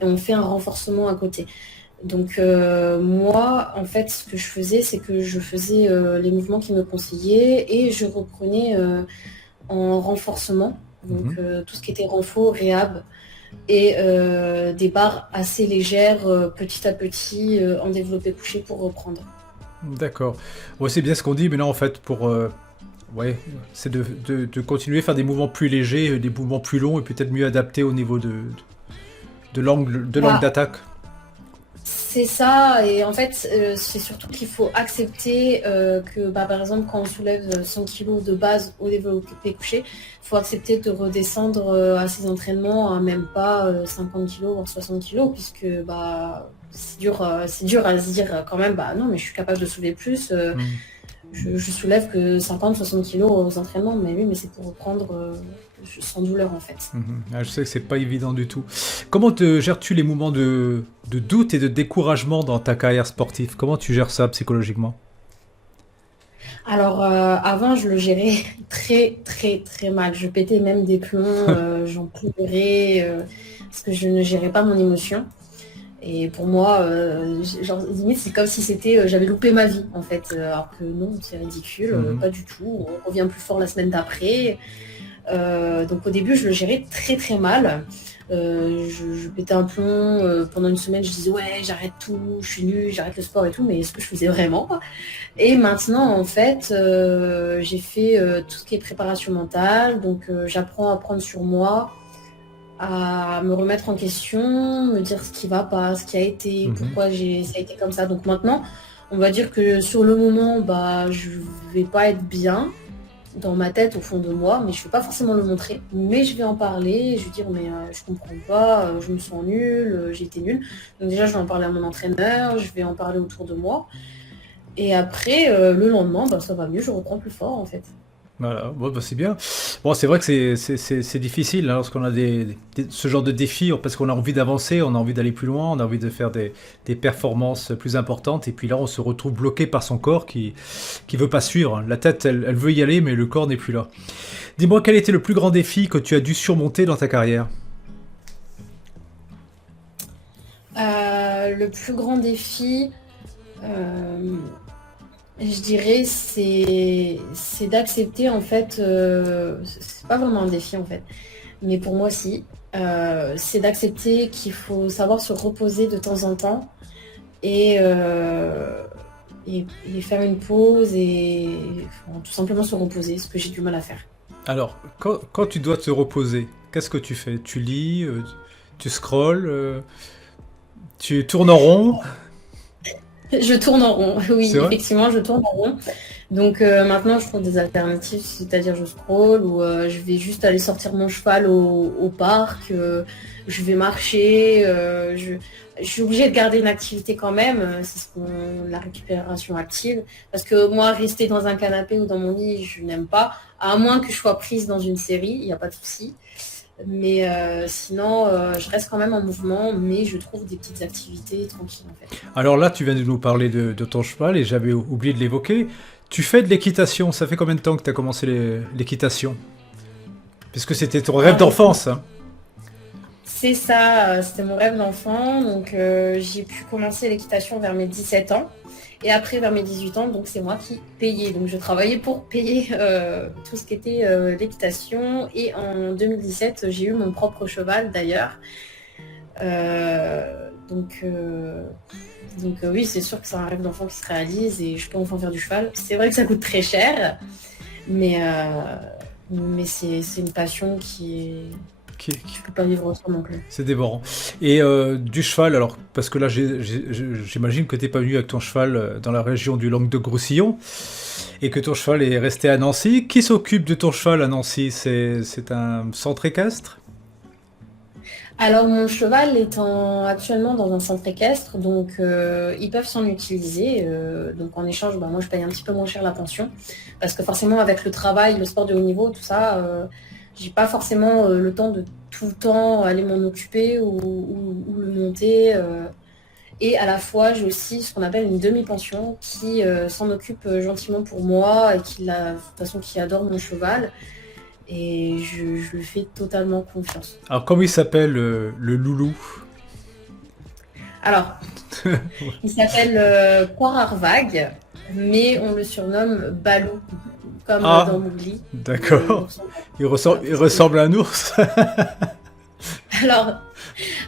et on fait un renforcement à côté. Donc moi, en fait, ce que je faisais, c'est que je faisais les mouvements qui me conseillaient et je reprenais en renforcement. Donc Mhm. tout ce qui était renfort, réhab et des barres assez légères petit à petit en développé couché pour reprendre. D'accord. Ouais, c'est bien ce qu'on dit, mais là, en fait, ouais, c'est de continuer à faire des mouvements plus légers, des mouvements plus longs et peut-être mieux adaptés au niveau de l'angle Bah, d'attaque. c'est ça, et en fait, c'est surtout qu'il faut accepter que, bah, par exemple, quand on soulève 100 kilos de base au développé couché, il faut accepter de redescendre à ses entraînements à même pas 50 kilos, voire 60 kilos, puisque bah, c'est dur à se dire quand même, bah non, mais je suis capable de soulever plus. Hmm. Je soulève que 50-60 kilos aux entraînements, mais oui, mais c'est pour reprendre sans douleur en fait. Mhm. Ah, je sais que c'est pas évident du tout. Comment gères-tu les moments de doute et de découragement dans ta carrière sportive? Comment tu gères ça psychologiquement? Alors avant, je le gérais très très très mal. Je pétais même des plombs, j'en pleurais parce que je ne gérais pas mon émotion. Et pour moi, genre, limite, c'est comme si c'était, j'avais loupé ma vie en fait. Alors que non, c'est ridicule, Mhm. pas du tout. On revient plus fort la semaine d'après. Donc au début, je le gérais très très mal. Je pétais un plomb. Pendant une semaine, je disais ouais, j'arrête tout, je suis nulle, j'arrête le sport et tout. Mais est-ce que je faisais vraiment? Et maintenant, en fait, j'ai fait tout ce qui est préparation mentale. Donc j'apprends à prendre sur moi, à me remettre en question, me dire ce qui va pas, ce qui a été, Mhm. pourquoi ça a été comme ça. Donc maintenant, on va dire que sur le moment, bah, je vais pas être bien dans ma tête, au fond de moi, mais je ne vais pas forcément le montrer. Mais je vais en parler, je vais dire, mais je comprends pas, je me sens nulle, j'ai été nulle. Donc déjà, je vais en parler à mon entraîneur, je vais en parler autour de moi. Et après, le lendemain, bah, ça va mieux, je reprends plus fort, en fait. Voilà, bon, bah, c'est bien. Bon, c'est vrai que c'est difficile hein, lorsqu'on a ce genre de défi, parce qu'on a envie d'avancer, on a envie d'aller plus loin, on a envie de faire des performances plus importantes, et puis là, on se retrouve bloqué par son corps qui veut pas suivre. La tête, elle veut y aller, mais le corps n'est plus là. Dis-moi, quel était le plus grand défi que tu as dû surmonter dans ta carrière? Le plus grand défi, euh, je dirais, c'est d'accepter, en fait, c'est pas vraiment un défi, en fait, mais pour moi, si, c'est d'accepter qu'il faut savoir se reposer de temps en temps et, et faire une pause et enfin, tout simplement se reposer, ce que j'ai du mal à faire. Alors, quand tu dois te reposer, qu'est-ce que tu fais? Tu lis, tu scrolles, tu tournes en rond? Je tourne en rond, oui, C'est vrai? effectivement, je tourne en rond. Donc maintenant, je trouve des alternatives, c'est-à-dire je scroll ou je vais juste aller sortir mon cheval au parc, je vais marcher, je suis obligée de garder une activité quand même, c'est la récupération active. Parce que moi, rester dans un canapé ou dans mon lit, je n'aime pas, à moins que je sois prise dans une série, il n'y a pas de souci. Mais sinon, je reste quand même en mouvement, mais je trouve des petites activités tranquilles en fait. Alors là, tu viens de nous parler de ton cheval et j'avais oublié de l'évoquer. Tu fais de l'équitation. Ça fait combien de temps que tu as commencé l'équitation? Puisque c'était ton rêve Alors, d'enfance, hein. c'est ça, c'était mon rêve d'enfant. Donc, j'ai pu commencer l'équitation vers mes 17 ans. Et après, vers mes 18 ans, donc c'est moi qui payais. Donc, je travaillais pour payer tout ce qui était l'équitation. Et en 2017, j'ai eu mon propre cheval d'ailleurs. Donc, oui, c'est sûr que c'est un rêve d'enfant qui se réalise et je peux enfin faire du cheval. C'est vrai que ça coûte très cher, mais, c'est une passion Qui- je peux pas vivre sans non plus. C'est dévorant. Et du cheval, alors, parce que là, j'imagine que t'es pas venu avec ton cheval dans la région du Languedoc-Roussillon et que ton cheval est resté à Nancy. Qui s'occupe de ton cheval à Nancy? C'est un centre équestre? Alors, mon cheval est actuellement dans un centre équestre, donc ils peuvent s'en utiliser. Donc, en échange, bah, moi, je paye un petit peu moins cher la pension. Parce que forcément, avec le travail, le sport de haut niveau, tout ça, j'ai pas forcément le temps de tout le temps aller m'en occuper ou le monter. Et à la fois, j'ai aussi ce qu'on appelle une demi-pension qui s'en occupe gentiment pour moi et de toute façon, qui adore mon cheval. Et je lui fais totalement confiance. Alors, comment il s'appelle le loulou? Alors, il s'appelle Poire Arvag, mais on le surnomme Balou, comme Ah, dans Mowgli. d'accord. Il ressemble à un ours. Alors,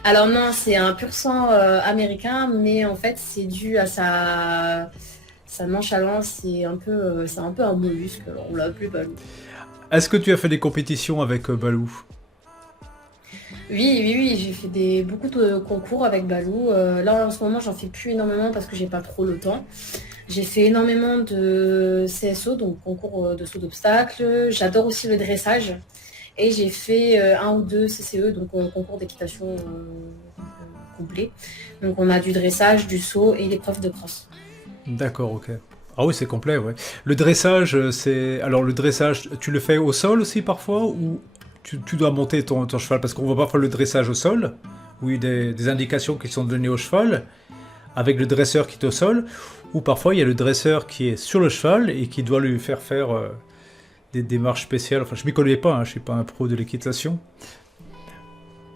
alors non, c'est un pur sang américain, mais en fait, c'est dû à sa nonchalance. C'est un peu un mollusque, alors on l'a appelé Balou. Est-ce que tu as fait des compétitions avec Balou? Oui, oui, oui, j'ai fait beaucoup de concours avec Balou. Là, en ce moment, j'en fais plus énormément parce que j'ai pas trop le temps. J'ai fait énormément de CSO, donc concours de saut d'obstacles. J'adore aussi le dressage. Et j'ai fait un ou deux CCE, donc concours d'équitation complet. Donc on a du dressage, du saut et l'épreuve de crosse. D'accord, ok. Ah oui, c'est complet, ouais. Le dressage, c'est... Alors, le dressage, tu le fais au sol aussi parfois ou tu dois monter ton cheval? Parce qu'on va pas faire le dressage au sol, où il y a des indications qui sont données au cheval, avec le dresseur qui est au sol, ou parfois il y a le dresseur qui est sur le cheval et qui doit lui faire des démarches spéciales. Enfin, je m'y connais pas, hein, je suis pas un pro de l'équitation.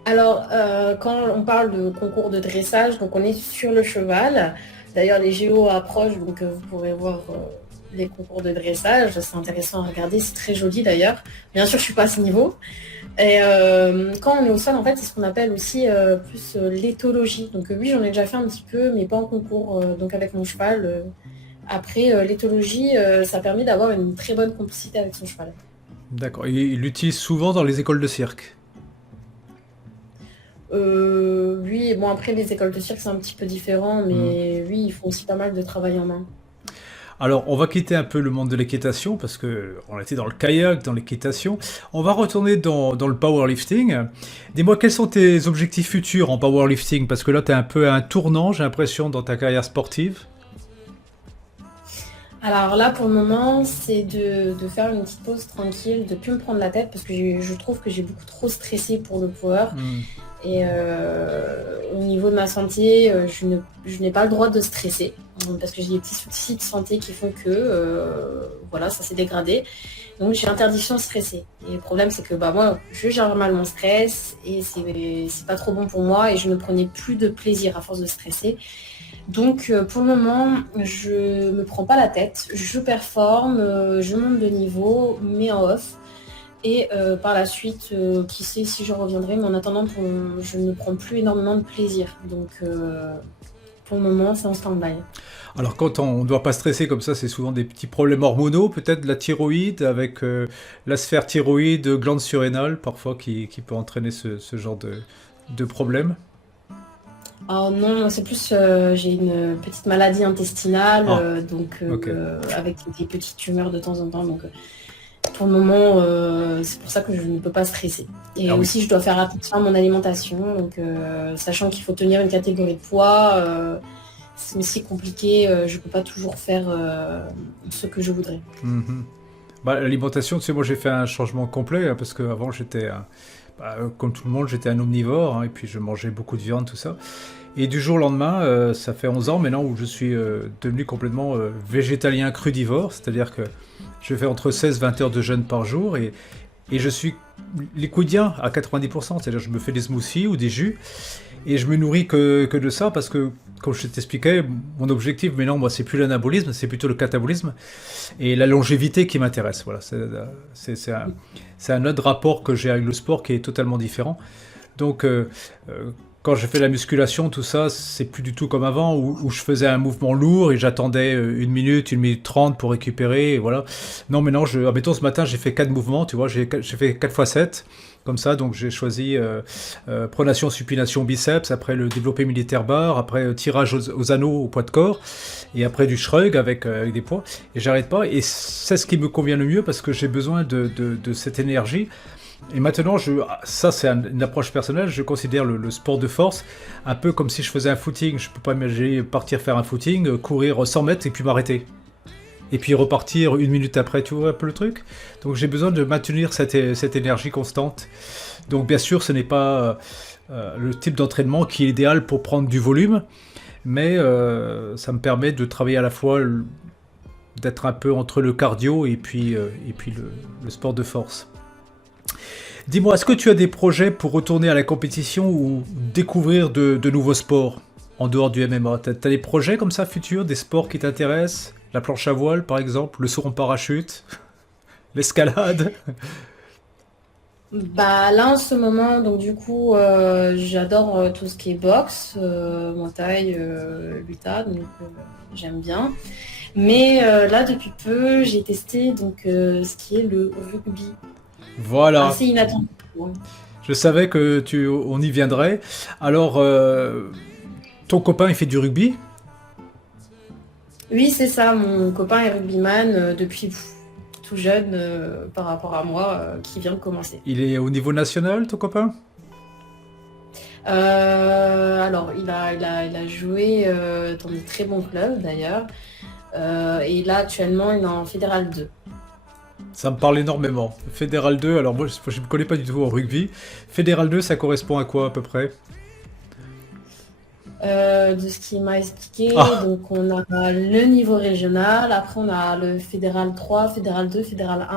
Alors, quand on parle de concours de dressage, donc on est sur le cheval. D'ailleurs, les JO approchent, donc vous pourrez voir les concours de dressage. C'est intéressant à regarder, c'est très joli d'ailleurs. Bien sûr, je suis pas à ce niveau. Et quand on est au sol, en fait, c'est ce qu'on appelle aussi plus l'éthologie. Donc oui, j'en ai déjà fait un petit peu, mais pas en concours, donc avec mon cheval. Après, l'éthologie, ça permet d'avoir une très bonne complicité avec son cheval. D'accord. Et il l'utilise souvent dans les écoles de cirque. Oui, bon après les écoles de cirque c'est un petit peu différent, Hmm. mais oui, ils font aussi pas mal de travail en main. Alors, on va quitter un peu le monde de l'équitation, parce que on était dans le kayak, dans l'équitation. On va retourner dans le powerlifting. Dis-moi, quels sont tes objectifs futurs en powerlifting? Parce que là, tu es un peu à un tournant, j'ai l'impression, dans ta carrière sportive. Alors là pour le moment c'est de faire une petite pause tranquille, de plus me prendre la tête parce que je trouve que j'ai beaucoup trop stressé pour le power. Hmm. Et au niveau de ma santé, je n'ai pas le droit de stresser parce que j'ai des petits soucis de santé qui font que voilà, ça s'est dégradé. Donc j'ai interdiction de stresser. Et le problème c'est que bah, moi, je gère mal mon stress et c'est pas trop bon pour moi et je ne prenais plus de plaisir à force de stresser. Donc pour le moment, je me prends pas la tête, je performe, je monte de niveau, mais en off. Et par la suite, qui sait si je reviendrai, mais en attendant, je ne prends plus énormément de plaisir. Donc pour le moment, c'est en stand-by. Alors, quand on ne doit pas stresser comme ça, c'est souvent des petits problèmes hormonaux, peut-être de la thyroïde, avec la sphère thyroïde, glande surrénale, parfois, qui peut entraîner ce genre de problème. Alors non, c'est plus, j'ai une petite maladie intestinale, Ah, donc ok. avec des petites tumeurs de temps en temps. Donc pour le moment, c'est pour ça que je ne peux pas stresser. Et Ah oui. aussi, je dois faire attention à mon alimentation. Donc sachant qu'il faut tenir une catégorie de poids, c'est aussi compliqué. Je ne peux pas toujours faire ce que je voudrais. Mhm. Bah, l'alimentation, tu sais, moi j'ai fait un changement complet, hein, parce qu'avant j'étais, comme tout le monde, j'étais un omnivore, hein, et puis je mangeais beaucoup de viande, tout ça. Et du jour au lendemain, ça fait 11 ans maintenant où je suis devenu complètement végétalien crudivore, c'est-à-dire que je fais entre 16 et 20 heures de jeûne par jour, et je suis liquidien à 90%, c'est-à-dire que je me fais des smoothies ou des jus, et je me nourris que de ça, parce que, comme je t'expliquais, mon objectif maintenant, moi, c'est plus l'anabolisme, c'est plutôt le catabolisme, et la longévité qui m'intéresse. Voilà, c'est un autre rapport que j'ai avec le sport qui est totalement différent. Donc, quand je fais la musculation, tout ça, c'est plus du tout comme avant, où je faisais un mouvement lourd et j'attendais 1 minute 30 pour récupérer, et voilà. Non, maintenant, admettons, ce matin, j'ai fait 4 mouvements, tu vois, j'ai fait 4 fois 7, comme ça, donc j'ai choisi pronation, supination, biceps, après le développé militaire barre, après tirage aux anneaux au poids de corps, et après du shrug avec des poids, et j'arrête pas, et c'est ce qui me convient le mieux parce que j'ai besoin de cette énergie. Et maintenant, ça c'est une approche personnelle, je considère le sport de force un peu comme si je faisais un footing. Je peux pas imaginer partir faire un footing, courir 100 mètres et puis m'arrêter. et puis repartir une minute après, tu vois un peu le truc. Donc j'ai besoin de maintenir cette énergie constante. Donc bien sûr, ce n'est pas le type d'entraînement qui est idéal pour prendre du volume, mais ça me permet de travailler à la fois, d'être un peu entre le cardio et puis le sport de force. Dis-moi, est-ce que tu as des projets pour retourner à la compétition ou découvrir de nouveaux sports en dehors du MMA? T'as des projets comme ça futurs, des sports qui t'intéressent? La planche à voile par exemple, le saut en parachute, l'escalade? Bah là en ce moment, donc du coup, j'adore tout ce qui est boxe, Muay Thai, Luta, donc j'aime bien. Mais là depuis peu, j'ai testé donc ce qui est le rugby. Voilà, Assez inattendu. Ouais. je savais on y viendrait. Alors, ton copain il fait du rugby? Oui, c'est ça, mon copain est rugbyman depuis tout jeune par rapport à moi qui vient de commencer. Il est au niveau national, ton copain? Alors, il a joué dans des très bons clubs d'ailleurs. Et là, actuellement, il est en Fédéral 2. Ça me parle énormément. Fédéral 2, alors moi je ne me connais pas du tout en rugby. Fédéral 2, ça correspond à quoi à peu près? De ce qu'il m'a expliqué, Ah, donc on a le niveau régional, après on a le Fédéral 3, Fédéral 2, Fédéral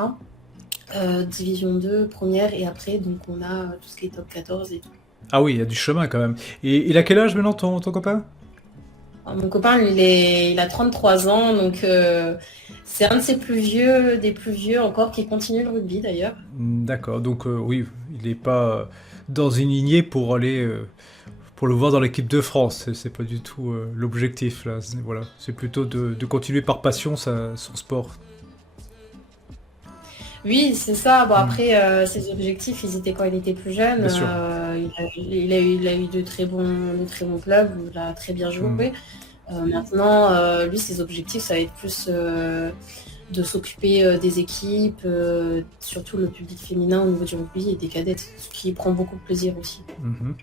1, Division 2, première, et après donc on a tout ce qui est top 14 et tout. ah oui, il y a du chemin quand même. Et il a quel âge maintenant ton copain? Alors, mon copain, il a 33 ans, donc c'est un de ses plus vieux, des plus vieux encore, qui continue le rugby d'ailleurs. D'accord, donc oui, il n'est pas dans une lignée pour aller pour le voir dans l'équipe de France. C'est pas du tout l'objectif là. Voilà, c'est plutôt de continuer par passion son sport. Oui, c'est ça. Bon, Hmm, après, ses objectifs, ils étaient quand il était plus jeune. bien sûr. Il a eu de très bons clubs où il a très bien Hmm, joué. Maintenant, lui, ses objectifs, ça va être plus de s'occuper des équipes, surtout le public féminin au niveau du rugby et des cadettes, ce qui prend beaucoup de plaisir aussi. mhm.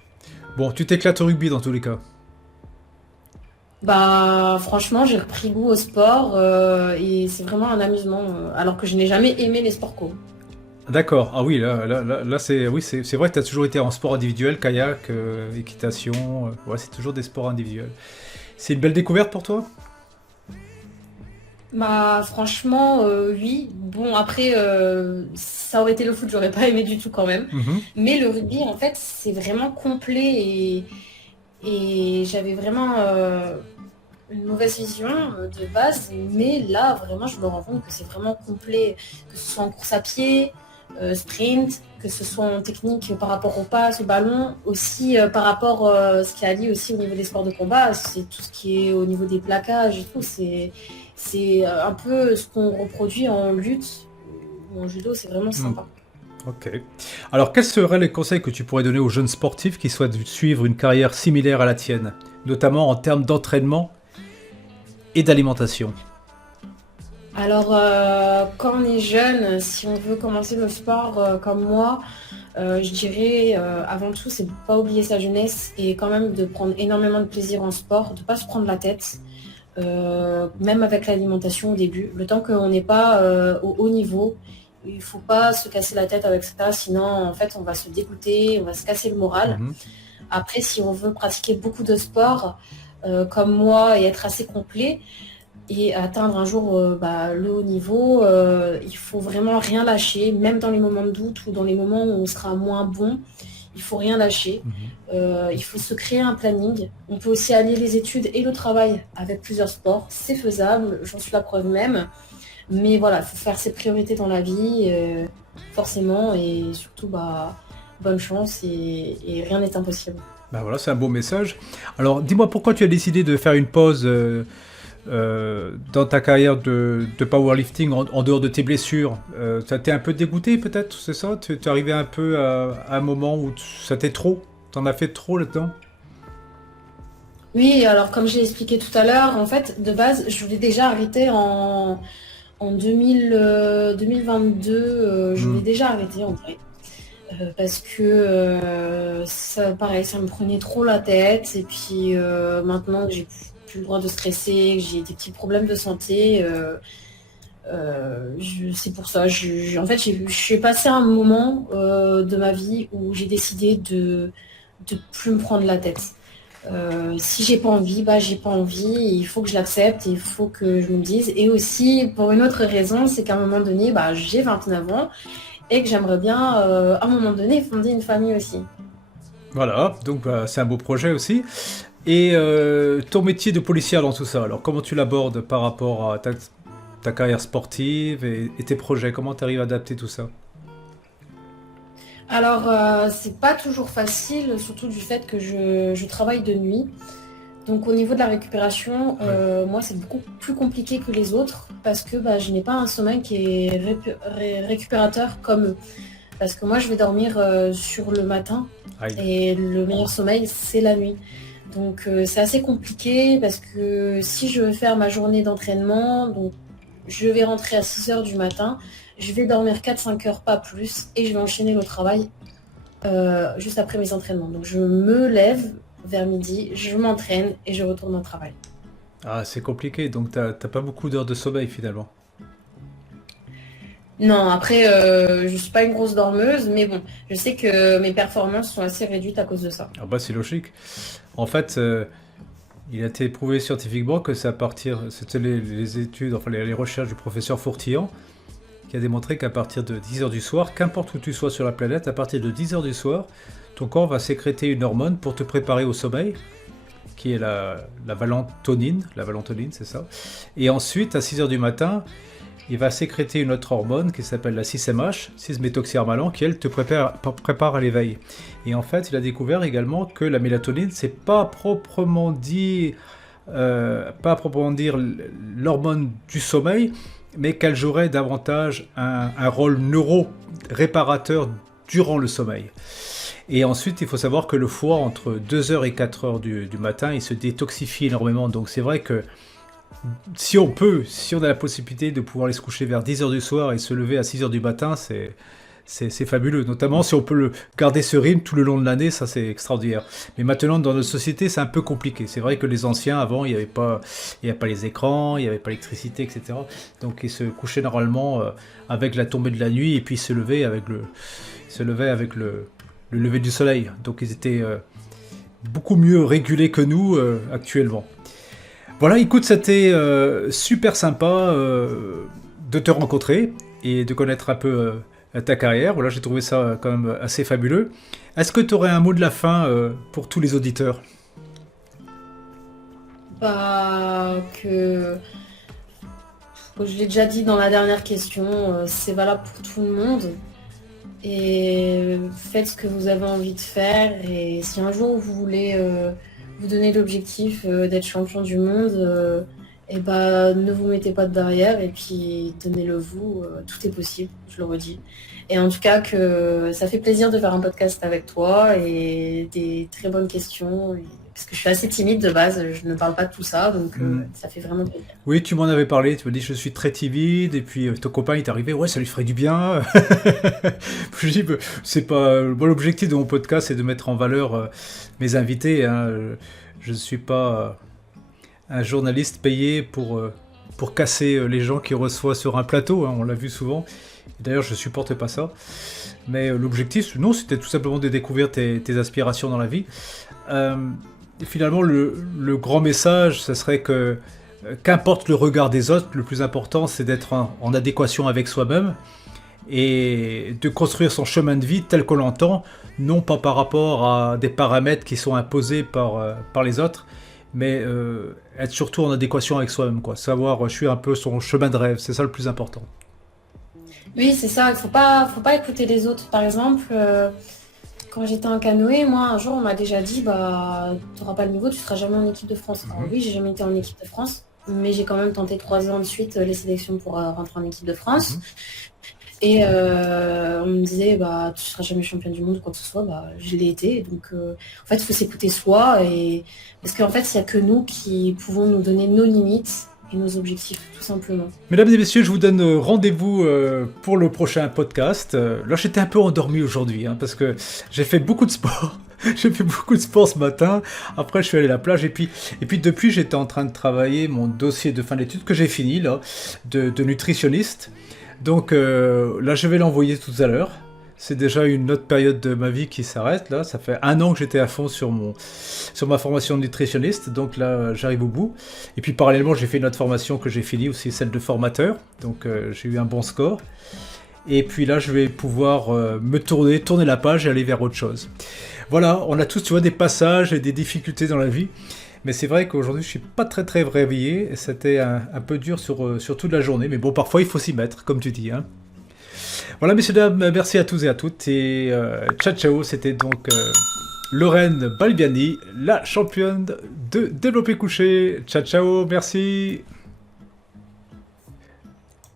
Bon, tu t'éclates au rugby dans tous les cas. Bah, franchement, j'ai repris goût au sport et c'est vraiment un amusement, alors que je n'ai jamais aimé les sports co. D'accord. Ah oui, là c'est oui, c'est vrai que tu as toujours été en sport individuel, kayak, équitation. Ouais, c'est toujours des sports individuels. C'est une belle découverte pour toi? Bah, franchement, oui. Bon, après, ça aurait été le foot, j'aurais pas aimé du tout quand même. Mhm. Mais le rugby, en fait, c'est vraiment complet et j'avais vraiment une mauvaise vision de base. Mais là, vraiment, je me rends compte que c'est vraiment complet, que ce soit en course à pied, sprint, que ce soit en technique par rapport au pass, au ballon, aussi par rapport à ce qui a lié aussi au niveau des sports de combat, c'est tout ce qui est au niveau des plaquages et tout, c'est un peu ce qu'on reproduit en lutte ou en judo, c'est vraiment Hmm. sympa. Ok. Alors, quels seraient les conseils que tu pourrais donner aux jeunes sportifs qui souhaitent suivre une carrière similaire à la tienne, notamment en termes d'entraînement et d'alimentation? Alors, quand on est jeune, si on veut commencer le sport comme moi, je dirais avant tout, c'est de ne pas oublier sa jeunesse et quand même de prendre énormément de plaisir en sport, de ne pas se prendre la tête, même avec l'alimentation au début. Le temps qu'on n'est pas au haut niveau, il ne faut pas se casser la tête avec ça, sinon en fait on va se dégoûter, on va se casser le moral. Mhm. Après, si on veut pratiquer beaucoup de sports comme moi et être assez complet, et atteindre un jour le haut niveau, il faut vraiment rien lâcher, même dans les moments de doute ou dans les moments où on sera moins bon, il faut rien lâcher. Mhm. Il faut se créer un planning. On peut aussi allier les études et le travail avec plusieurs sports. C'est faisable, j'en suis la preuve même. Mais voilà, il faut faire ses priorités dans la vie, forcément, et surtout, bonne chance et rien n'est impossible. Bah voilà, c'est un beau message. Alors, dis-moi pourquoi tu as décidé de faire une pause dans ta carrière de powerlifting en dehors de tes blessures. Ça t'es un peu dégoûté peut-être, c'est ça? Tu es arrivé un peu à un moment où ça t'est trop? T'en as fait trop là-dedans? Oui, alors comme j'ai expliqué tout à l'heure, en fait, de base, je voulais déjà arrêter en 2022, je voulais Hmm. déjà arrêter en vrai. Parce que ça, pareil, ça me prenait trop la tête. Et puis maintenant que j'ai plus le droit de stresser, que j'ai des petits problèmes de santé, C'est pour ça. En fait, j'ai passé un moment de ma vie où j'ai décidé de plus me prendre la tête. Si j'ai pas envie, bah j'ai pas envie. Il faut que je l'accepte, il faut que je me dise. Et aussi, pour une autre raison, c'est qu'à un moment donné, bah, j'ai 29 ans et que j'aimerais bien, à un moment donné, fonder une famille aussi. Voilà, donc bah, c'est un beau projet aussi. Et ton métier de policier dans tout ça, alors comment tu l'abordes par rapport à ta carrière sportive et tes projets? Comment tu arrives à adapter tout ça? Alors, c'est pas toujours facile, surtout du fait que je travaille de nuit. Donc, au niveau de la récupération, Ouais. moi, c'est beaucoup plus compliqué que les autres parce que bah, je n'ai pas un sommeil qui est récupérateur comme eux. Parce que moi, je vais dormir sur le matin Aïe. et le meilleur sommeil, c'est la nuit. Donc, c'est assez compliqué parce que si je veux faire ma journée d'entraînement, donc je vais rentrer à 6 heures du matin, je vais dormir 4-5 heures, pas plus, et je vais enchaîner le travail juste après mes entraînements. Donc je me lève vers midi, je m'entraîne et je retourne au travail. Ah, c'est compliqué, donc t'as pas beaucoup d'heures de sommeil finalement. Non, après, je suis pas une grosse dormeuse, mais bon, je sais que mes performances sont assez réduites à cause de ça. Ah bah c'est logique. En fait, il a été prouvé scientifiquement que c'est à partir, c'était les études, enfin les recherches du professeur Fourtillan, qui a démontré qu'à partir de 10 heures du soir, qu'importe où tu sois sur la planète, à partir de 10 heures du soir, ton corps va sécréter une hormone pour te préparer au sommeil, qui est la valentonine, c'est ça. Et ensuite, à 6 heures du matin, il va sécréter une autre hormone qui s'appelle la 6-MH, 6-méthoxyharmalan, qui elle te prépare à l'éveil. Et en fait, il a découvert également que la mélatonine, c'est pas proprement dit, l'hormone du sommeil, mais qu'elle jouerait davantage un rôle neuro-réparateur durant le sommeil. Et ensuite, il faut savoir que le foie, entre 2 heures et 4 heures du matin, il se détoxifie énormément. Donc c'est vrai que si on a la possibilité de pouvoir aller se coucher vers 10 heures du soir et se lever à 6 heures du matin, c'est fabuleux. Notamment si on peut garder ce rythme tout le long de l'année, ça c'est extraordinaire. Mais maintenant, dans notre société, c'est un peu compliqué. C'est vrai que les anciens, avant, il n'y avait pas les écrans, il n'y avait pas l'électricité, etc. Donc ils se couchaient normalement avec la tombée de la nuit et puis ils se levaient avec le lever du soleil. Donc ils étaient beaucoup mieux régulés que nous actuellement. Voilà, écoute, c'était super sympa de te rencontrer et de connaître un peu ta carrière. Voilà, j'ai trouvé ça quand même assez fabuleux. Est-ce que tu aurais un mot de la fin pour tous les auditeurs? Bah, je l'ai déjà dit dans la dernière question, c'est valable pour tout le monde. Et faites ce que vous avez envie de faire. Et si un jour vous voulez vous donner l'objectif d'être champion du monde, et bah, ne vous mettez pas de barrière et puis donnez-le vous. Tout est possible, je le redis. Et en tout cas, que ça fait plaisir de faire un podcast avec toi et des très bonnes questions. Parce que je suis assez timide de base, je ne parle pas de tout ça, donc ça fait vraiment plaisir. Oui, tu m'en avais parlé, tu m'as dit je suis très timide, et puis ton copain il est arrivé, ouais, ça lui ferait du bien. Je dis, c'est pas. Bon, l'objectif de mon podcast, c'est de mettre en valeur mes invités. Hein. Je ne suis pas un journaliste payé pour casser les gens qui reçoivent sur un plateau, hein, on l'a vu souvent. D'ailleurs, je supporte pas ça. Mais l'objectif, non, c'était tout simplement de découvrir tes aspirations dans la vie. Et finalement, le grand message, ce serait que qu'importe le regard des autres, le plus important, c'est d'être en adéquation avec soi-même et de construire son chemin de vie tel qu'on l'entend, non pas par rapport à des paramètres qui sont imposés par les autres, mais être surtout en adéquation avec soi-même, quoi. Savoir suivre un peu son chemin de rêve, c'est ça le plus important. Oui, c'est ça, il faut pas écouter les autres. Par exemple, quand j'étais en canoë, moi, un jour, on m'a déjà dit, bah, tu n'auras pas le niveau, tu seras jamais en équipe de France. Alors oui, j'ai jamais été en équipe de France, mais j'ai quand même tenté 3 ans de suite les sélections pour rentrer en équipe de France. Et on me disait, bah, tu seras jamais championne du monde ou quoi que ce soit. Bah, je l'ai été. Donc, en fait, il faut s'écouter soi. Parce qu'en fait, il n'y a que nous qui pouvons nous donner nos limites et nos objectifs, tout simplement. Mesdames et messieurs, je vous donne rendez-vous pour le prochain podcast. Là, j'étais un peu endormi aujourd'hui, hein, parce que j'ai fait beaucoup de sport. J'ai fait beaucoup de sport ce matin. Après, je suis allé à la plage. Et puis depuis, j'étais en train de travailler mon dossier de fin d'études que j'ai fini, là, de nutritionniste. Donc là, je vais l'envoyer tout à l'heure. C'est déjà une autre période de ma vie qui s'arrête, là. Ça fait un an que j'étais à fond sur ma formation de nutritionniste. Donc là, j'arrive au bout. Et puis parallèlement, j'ai fait une autre formation que j'ai finie aussi, celle de formateur. Donc j'ai eu un bon score. Et puis là, je vais pouvoir tourner la page et aller vers autre chose. Voilà, on a tous, tu vois, des passages et des difficultés dans la vie. Mais c'est vrai qu'aujourd'hui, je suis pas très très réveillé. Et c'était un peu dur sur toute la journée. Mais bon, parfois, il faut s'y mettre, comme tu dis, hein. Voilà, messieurs, dames, merci à tous et à toutes. Et ciao, ciao. C'était donc Lorraine Balbiani, la championne de développé couché. Ciao, ciao, merci.